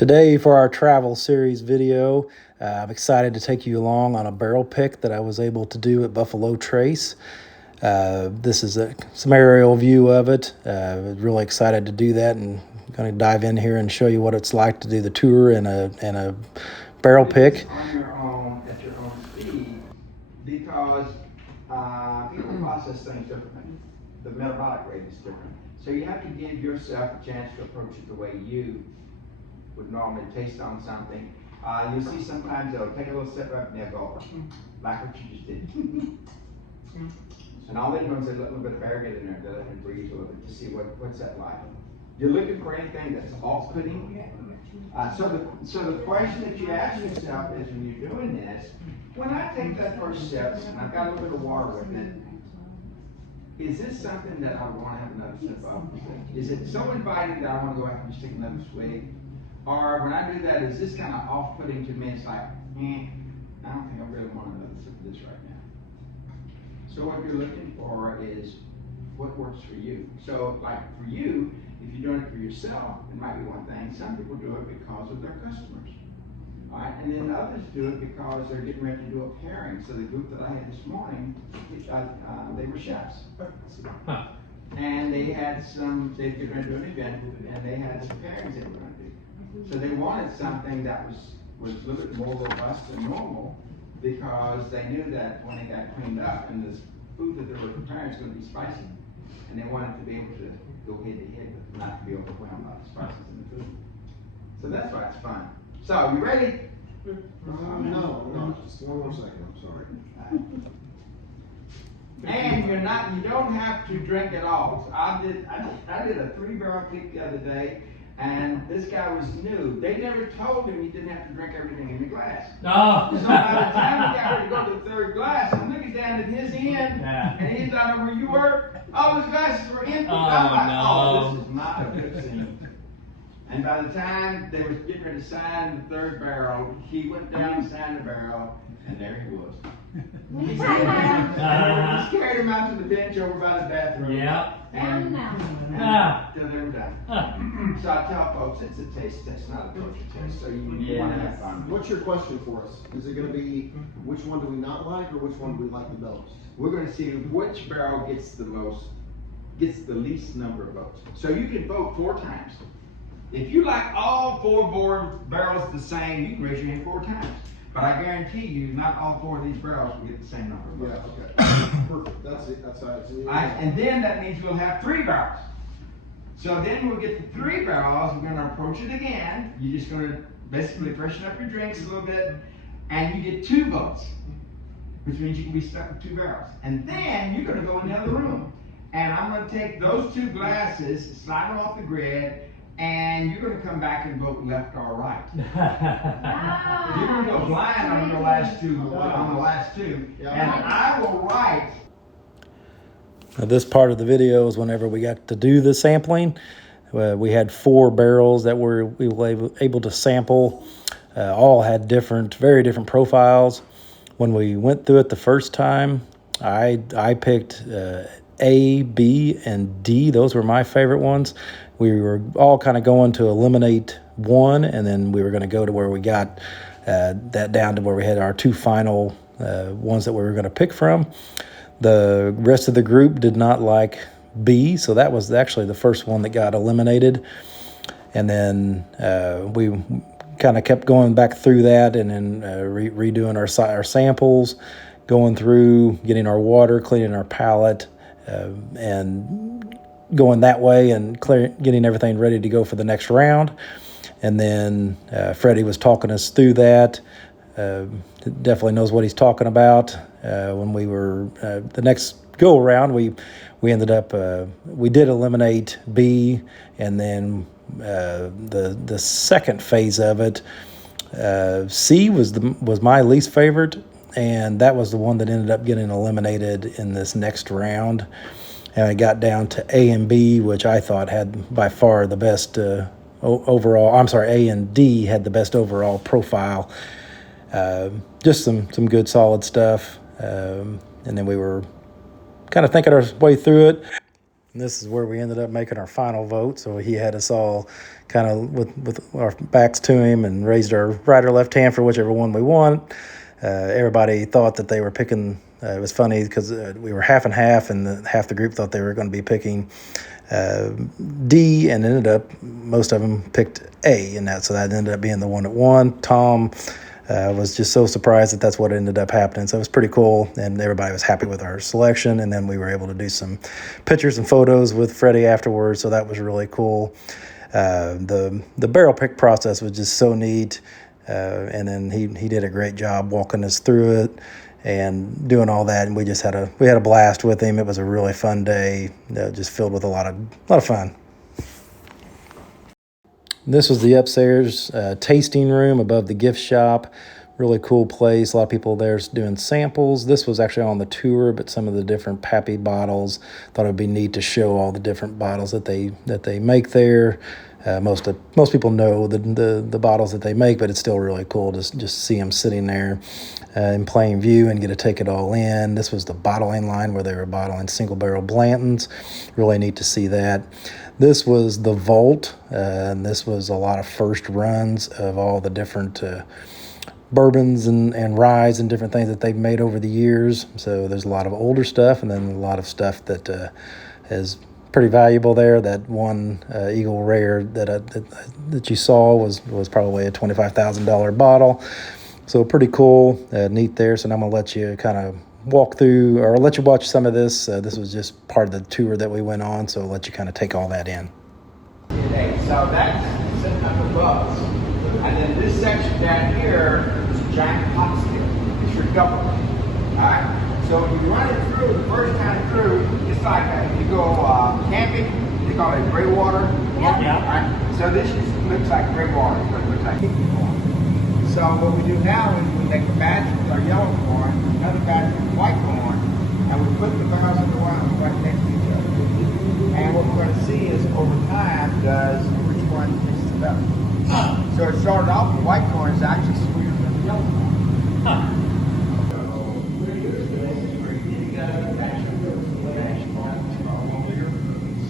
Today for our travel series video, I'm excited to take you along on a barrel pick that I was able to do at Buffalo Trace. This is some aerial view of it. Really excited to do that, and going to dive in here and show you what it's like to do the tour in a barrel pick. On your own, at your own speed, because people process things differently. The metabolic rate is different. So you have to give yourself a chance to approach it the way you would normally taste on something. You'll see sometimes they'll take a little sip up and they'll go, like what you just did. And all they're doing is a little bit of air get in there, they'll let it breathe a little bit to see what's that like. You're looking for anything that's off-putting. So the question that you ask yourself is, when you're doing this, when I take that first sip and I've got a little bit of water with it, is this something that I want to have another sip of? Is it so inviting that I want to go out and just take another swig? Or when I do that, is this kind of off-putting to me? It's like, I don't think I really want another sip of this right now. So what you're looking for is what works for you. So like for you, if you're doing it for yourself, it might be one thing. Some people do it because of their customers. All right, and then others do it because they're getting ready to do a pairing. So the group that I had this morning, they were chefs. And they had they were going to do an event, and they had some pairings they were going to do. So they wanted something that was a little bit more robust than normal, because they knew that when they got cleaned up and this food that they were preparing was going to be spicy. And they wanted to be able to go head to head with, not to be overwhelmed by the spices in the food. So that's why it's fun. So, you ready? No, just one more second, I'm sorry. And you don't have to drink it all. So I did a 3-barrel pick the other day, and this guy was new. They never told him he didn't have to drink everything in the glass. No. So by the time he got ready to go to the third glass, I'm looking down at his end, and he's down where you were. All his glasses were empty. I'm like, oh, this is not a good scene. And by the time they were getting ready to sign the third barrel, he went down and signed the barrel, and there he was. He carried him out to the bench over by the bathroom. Yeah. And till they were done. So I tell folks, it's a taste test, not a torture test. So you want to have fun. What's your question for us? Is it going to be, which one do we not like, or which one do we like the most? We're going to see which barrel gets the least number of votes. So you can vote 4 times. If you like all 4 barrels the same, you can raise your hand 4 times. But I guarantee you, not all 4 of these barrels will get the same number of votes. Yeah, okay. Perfect. That's it. That's how it's. And then that means we'll have 3 barrels. So then we'll get the 3 barrels. We're going to approach it again. You're just going to basically freshen up your drinks a little bit, and you get 2 votes, which means you can be stuck with 2 barrels. And then you're going to go in the other room, and I'm going to take those 2 glasses, slide them off the grid, and you're going to come back and vote left or right. You're going to go blind on the last two, and I will write. Now, this part of the video is whenever we got to do the sampling. We had 4 barrels that we were able to sample. All had very different profiles. When we went through it the first time, I picked A, B, and D. Those were my favorite ones. We were all kind of going to eliminate one, and then we were going to go to where we got that down to where we had our 2 final ones that we were going to pick from. The rest of the group did not like B, so that was actually the first one that got eliminated. And then we kind of kept going back through that, and then redoing our samples, going through, getting our water, cleaning our palate, and going that way and getting everything ready to go for the next round. And then Freddie was talking us through that. Definitely knows what he's talking about. When we were the next go around, we ended up we did eliminate B, and then the second phase of it, C was my least favorite, and that was the one that ended up getting eliminated in this next round. And I got down to A and B, which I thought had by far the best overall. I'm sorry, A and D had the best overall profile. Just some good solid stuff. And then we were kind of thinking our way through it. And this is where we ended up making our final vote. So he had us all kind of with our backs to him and raised our right or left hand for whichever one we want. Everybody thought that they were picking. It was funny because we were half and half, and half the group thought they were going to be picking D, and ended up most of them picked A, and so that ended up being the one that won. Tom was just so surprised that that's what ended up happening. So it was pretty cool, and everybody was happy with our selection. And then we were able to do some pictures and photos with Freddie afterwards, so that was really cool. The barrel pick process was just so neat, and then he did a great job walking us through it and doing all that. And we had a blast with him. It was a really fun day, just filled with a lot of fun. This was the upstairs tasting room above the gift shop. Really cool place. A lot of people there doing samples. This was actually on the tour, but some of the different Pappy bottles. Thought it would be neat to show all the different bottles that they make there. Most people know the bottles that they make, but it's still really cool to just see them sitting there in plain view and get to take it all in. This was the bottling line where they were bottling single barrel Blantons. Really neat to see that. This was the vault, and this was a lot of first runs of all the different bourbons and ryes and different things that they've made over the years. So there's a lot of older stuff, and then a lot of stuff that is pretty valuable there. That one Eagle Rare that you saw was probably a $25,000 bottle. So pretty cool, neat there. So now I'm gonna let you kind of walk through, or I'll let you watch some of this. This was just part of the tour that we went on, so I'll let you kind of take all that in. Okay, so that's setting up above. And then this section down here is a giant hot stick. It's your government. Alright? So when you run it through, the first time through, it's like you go camping, they call it gray water. Yeah. Alright? So this looks like gray water, but it looks like kidney corn. So what we do now is we make a batch with our yellow corn, another batch with white corn, and we put the barrels of the wine right next to each other. And what we're going to see is over time does which one tastes better. So it started off with white corn is actually sweeter than the yellow corn.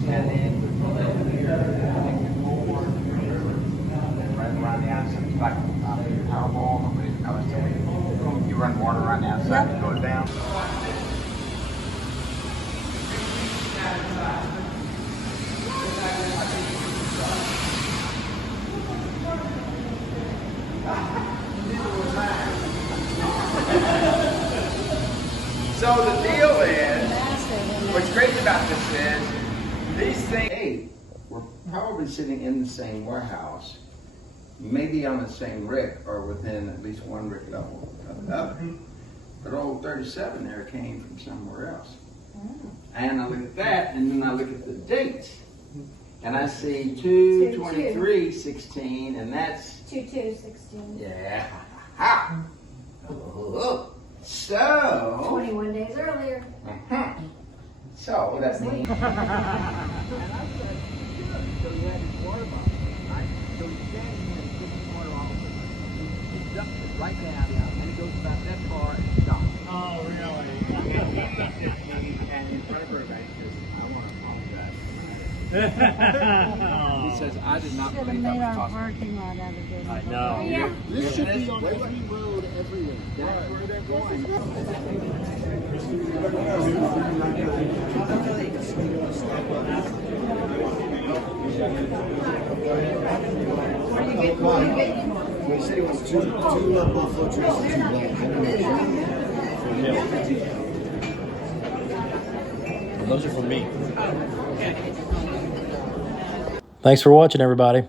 And then right around the outside, like Powerball. I was telling you, you run water around the outside and go down. So the deal is, what's great about this is, these things, hey, we're probably sitting in the same warehouse, maybe on the same rick or within at least one rick level of the other. But old 37 there came from somewhere else. And I look at that, and then I look at the dates, and I see 2/23/16, and that's 2/2/16. yeah. Ha. Oh. So 21 days earlier. So that means. Right down, and it goes about that far and stops. Oh, really? And in front of Burbank says, I want to apologize. He says, I did not Should have believe made that was our possible. parking lot out of this. I know. Yeah. This should be on every road everywhere. That's where they're going. He said he wants two Buffalo Trace and two Blacks. Those are for me. Thanks for watching, everybody.